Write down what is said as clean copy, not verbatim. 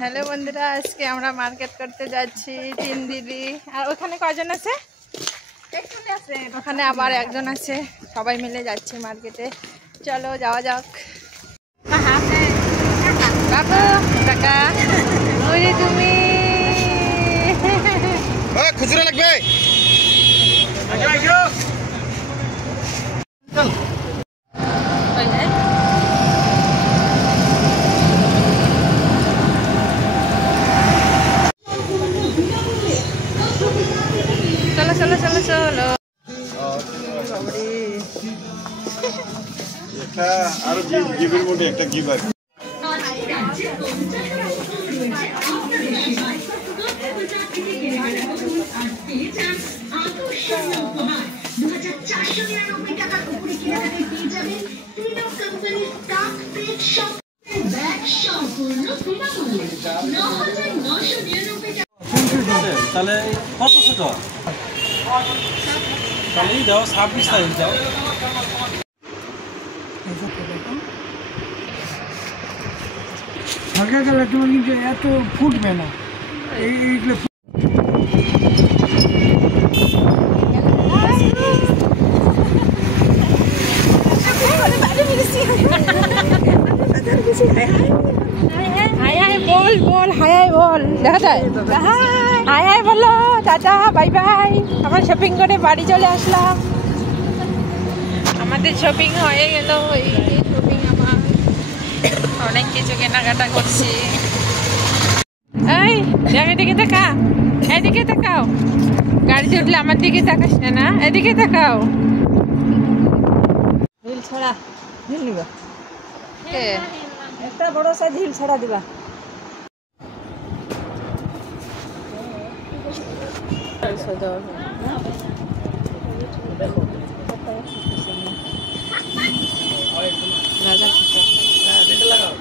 Hello বন্ধুরা, আজকে আমরা মার্কেট করতে যাচ্ছি। 3 দিদি আর ওখানে কয়জন আছে? ওখানে আবার একজন আছে। সবাই মিলে যাচ্ছি মার্কেটে। চলো যাওয়া যাক। বাবু টাকা ওরে তুমি খুচরা লাগবে। চলো চলো চলো চলো। একটা আর গিভের মধ্যে একটা গিভার। তাহলে কত ছোট তাহলেই যাও 26 তারিখ যাও। ফাঁকা গেলে তোমার কিন্তু এত ফুটবে না এইগুলো। হাই হাই বল বল, হাই হাই বল, দেখা যায় হাই হাই বলো, টাটা বাই বাই। আমরা শপিং করে বাড়ি চলে আসলাম। আমাদের শপিং হয়ে গেল। এই শপিং আমার অনেক কিছু কেনাকাটা করছি। এই এদিকে তাকা, এদিকে তাকাও। গাড়িতে উঠলে আমার দিকে তাকাস না, এদিকে তাকাও। ঢিল ছড়া ঢিল নিবা, কে একটা বড় সাইজ ঢিল ছড়া দিবা। লাগাও